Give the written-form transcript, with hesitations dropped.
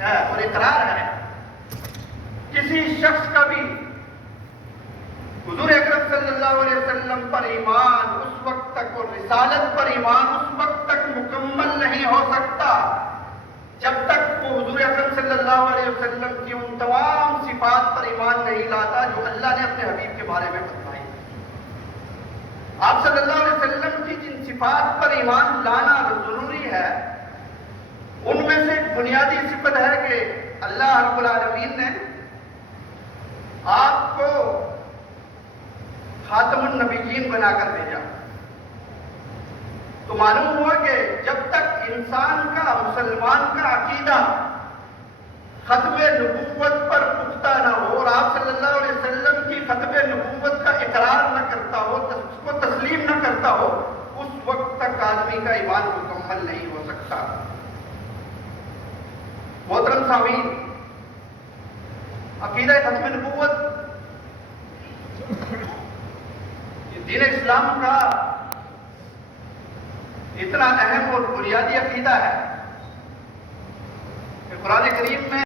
اور اقرار ہے کسی شخص کا بھی حضور اکرم صلی اللہ علیہ وسلم پر ایمان اس وقت تک اور رسالت پر ایمان اس وقت تک مکمل نہیں ہو سکتا جب تک وہ حضور اکرم صلی اللہ علیہ وسلم کی ان تمام صفات پر ایمان نہیں لاتا جو اللہ نے اپنے حبیب کے بارے میں بتائی۔ آپ صلی اللہ علیہ وسلم کی جن صفات پر ایمان لانا ضروری ہے ان میں سے ایک بنیادی صفت ہے کہ اللہ رب العالمین نے آپ کو خاتم النبیین بنا کر بھیجا۔ تو معلوم ہوا کہ جب تک انسان کا مسلمان کا عقیدہ ختم نبوت پر پختہ نہ ہو اور آپ صلی اللہ علیہ وسلم کی ختم نبوت کا اقرار نہ کرتا ہو اس کو تسلیم نہ کرتا ہو اس وقت تک آدمی کا ایمان مکمل نہیں ہو سکتا۔ محترم سامعین، عقیدہ ختم نبوت دین اسلام کا اتنا اہم اور بنیادی عقیدہ ہے کہ قرآن کریم میں